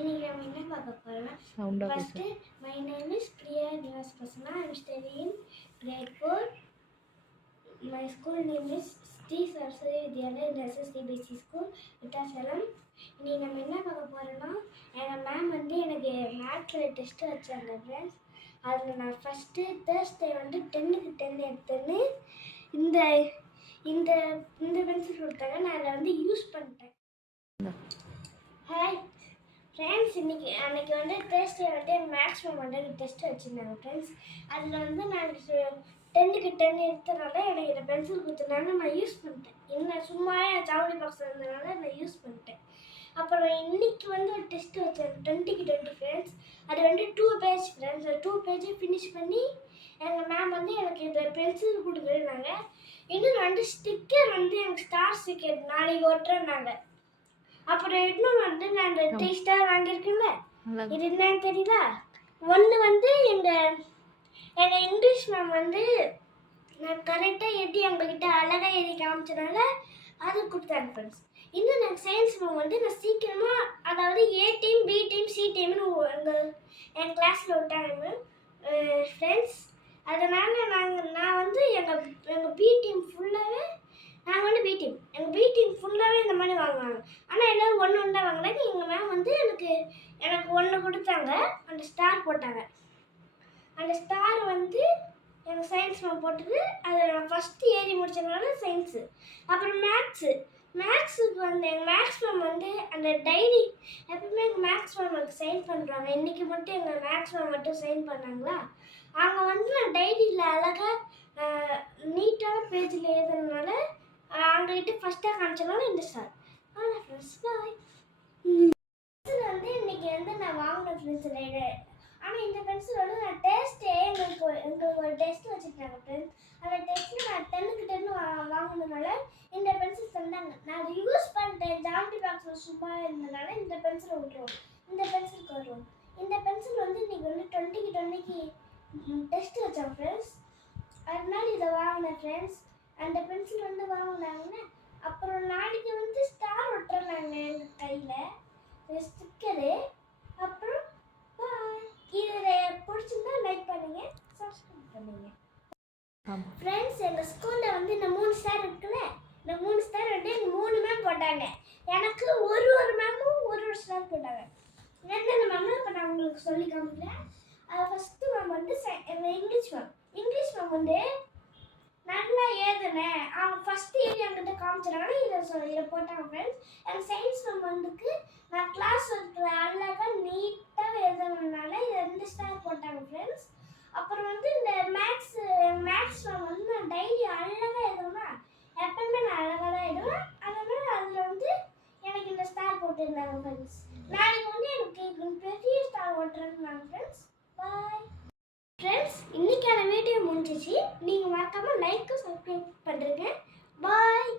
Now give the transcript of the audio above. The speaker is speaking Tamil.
இன்னைக்கு நம்ம என்ன பார்க்க போறோம்னா first my name is Priya Nivas Prasanna. I am studying grade 4. My school name is Sri Saraswati Vidyalaya SSDBC School Vittachalam. இன்னைக்கு நம்ம என்ன பார்க்க போறோம்னா எங்க மேம் வந்து எனக்கு மேத்ஸ்ல டெஸ்ட் வச்சாங்க फ्रेंड्स. அதுல நான் ஃபர்ஸ்ட் தேர்ஸ்டே வந்து 10க்கு 10 எடுத்தேன்னு இந்த இந்த இந்த பென்சில் கொடுத்தாங்க. நான் அதை வந்து யூஸ் பண்ணிட்டேன். ஹாய் ஃப்ரெண்ட்ஸ், அன்னைக்கு வந்து தேர்ஸ்டே வந்து மேக்ஸ் மேம் வந்து டெஸ்ட் வச்சுருந்தாங்க ஃப்ரெண்ட்ஸ். அதில் வந்து நான் 10க்கு 10 எடுத்தனால எனக்கு இந்த பென்சில் கொடுத்தனால நான் யூஸ் பண்ணிட்டேன். என்ன சும்மா சாவடி பாக்ஸ் இருந்தனால நான் யூஸ் பண்ணிட்டேன். அப்புறம் இன்னைக்கு வந்து ஒரு டெஸ்ட் வச்சேன் 20க்கு 20 ஃப்ரெண்ட்ஸ். அது வந்து 2 பேஜ் ஃப்ரெண்ட்ஸ். 2 பேஜை ஃபினிஷ் பண்ணி எங்கள் மேம் வந்து எனக்கு இந்த பென்சில் கொடுக்குறேன்னாங்க. இன்னும் வந்து ஸ்டிக்கர் வந்து எனக்கு ஸ்டார் ஸ்டிக்கர் நாளைக்கு ஒட்டுறேன்னாங்க. அப்புறம் இன்னும் வந்து நான் 3 ஸ்டார் வாங்கியிருக்கேன்ல, இது என்னன்னு தெரியுதா? ஒன்று வந்து எங்கள் இங்கிலீஷ் மேம் வந்து நான் கரெக்டாக எழுதி எங்ககிட்ட அழகாக எழுதி காமிச்சனால அது கொடுத்தாங்க ஃப்ரெண்ட்ஸ். இன்னும் நான் சயின்ஸ் மேம் வந்து நான் சீக்கிரமாக, அதாவது A team B team C டீம்னு என் கிளாஸில் விட்டாங்க ஃப்ரெண்ட்ஸ். அதனால் நான் வந்து எங்கள் பி டீம் ஃபுல்லாகவே நாங்கள் வந்து பி டீம் எங்கள் பி டீம் ஃபுல்லாகவே இந்த மாதிரி வாங்குவாங்க. ஆனால் எல்லோரும் ஒன்று தான் வாங்கினாங்க. எங்கள் மேம் வந்து எனக்கு ஒன்று கொடுத்தாங்க, அந்த ஸ்டார் போட்டாங்க. அந்த ஸ்டார் வந்து எனக்கு சயின்ஸ் மேம் போட்டது. அதை நான் ஃபஸ்ட்டு ஏறி முடிச்சதுனால சயின்ஸு. அப்புறம் மேக்ஸுக்கு வந்து எங்கள் மேக்ஸ் மேம் வந்து அந்த டைரி எப்பவுமே எங்கள் மேக்ஸ் மேம் எனக்கு சைன் பண்ணுறாங்க. இன்றைக்கி மட்டும் எங்கள் மேக்ஸ் மேம் மட்டும் சைன் பண்ணாங்களா, அவங்க வந்து நான் டைரியில் அழகாக நீட்டான பேஜில் எழுதுனால அவங்ககிட்ட ஃபஸ்ட்டாக காமிச்சனால இந்த ஸ்டார். ஆனால் ஃப்ரெண்ட்ஸ் பாய் வந்து இன்றைக்கி வந்து நான் வாங்கின ஃப்ரெண்ட்ஸ். ஆனால் இந்த பென்சில் வந்து நான் டெஸ்ட்டே எங்களுக்கு ஒரு டெஸ்ட் வச்சுருக்காங்க ஃப்ரெண்ட்ஸ். அந்த டெஸ்ட்டில் நான் 10க்கு 10 வாங்கினதுனால இந்த பென்சில் தந்தாங்க. நான் அதை யூஸ் பண்ணிட்டேன். ஜாமெட்ரி பாக்ஸில் சும்மா இருந்ததுனால இந்த பென்சிலை விட்டுருவோம். இந்த பென்சிலுக்கு வருவோம். இந்த பென்சில் வந்து இன்றைக்கி வந்து 20க்கு 20 டெஸ்ட் வச்சோம் ஃப்ரெண்ட்ஸ். அதனால இதை வாங்கினேன் ஃப்ரெண்ட்ஸ். அந்த பென்சில் வந்து வாங்கினாங்கன்னா அப்புறம் நாளைக்கு வந்து ஸ்டார் ஒட்டுறாங்க எங்கள் கையில் ஸ்டிக்கரு. அப்புறம் இதில் பிடிச்சிருந்தா லைக் பண்ணுங்க, சப்ஸ்கிரைப் பண்ணுங்க ஃப்ரெண்ட்ஸ். எங்கள் ஸ்கூலில் வந்து இந்த 3 ஸ்டார் இருக்குல்ல, இந்த 3 ஸ்டார் வந்து எங்கள் 3 மேம் போட்டாங்க. எனக்கு ஒரு மேமும் ஒரு ஸ்டார் போட்டாங்க. எந்தெந்த மேமும் இப்போ நான் உங்களுக்கு சொல்லி காமிக்கிறேன். ஃபஸ்ட்டு மேம் வந்து எங்கள் இங்கிலீஷ் மேம் வந்து நல்லா ஏதுனேன். அவங்க ஃபஸ்ட்டு ஏறி என்கிட்ட காமிச்சிடாங்க, இதை போட்டாங்க ஃப்ரெண்ட்ஸ். எங்கள் சயின்ஸ் மேம் வந்துக்கு நான் கிளாஸ் இருக்கிற அழகாக நீட்டாக எழுதுனதுனால இதை 2 ஸ்டார் போட்டாங்க ஃப்ரெண்ட்ஸ். அப்புறம் வந்து இந்த மேக்ஸ் மேம் வந்து நான் டைரி அழகாக எழுதுவேன்னா எப்பவுமே நான் அழகாக தான் எழுதுவேன். அதனால் அதில் வந்து எனக்கு இந்த ஸ்டார் போட்டிருந்தாங்க ஃப்ரெண்ட்ஸ். நாளைக்கு வந்து எனக்கு பெரிய ஸ்டார் ஓட்டுறேன்னாங்க ஃப்ரெண்ட்ஸ். பாய் ஃப்ரெண்ட்ஸ், இன்னைக்கான வீடியோ முடிஞ்சிச்சு. நீங்கள் மறக்காமல் லைக்கு சப்ஸ்கிரைப் பண்ணுறேங்க. பாய்.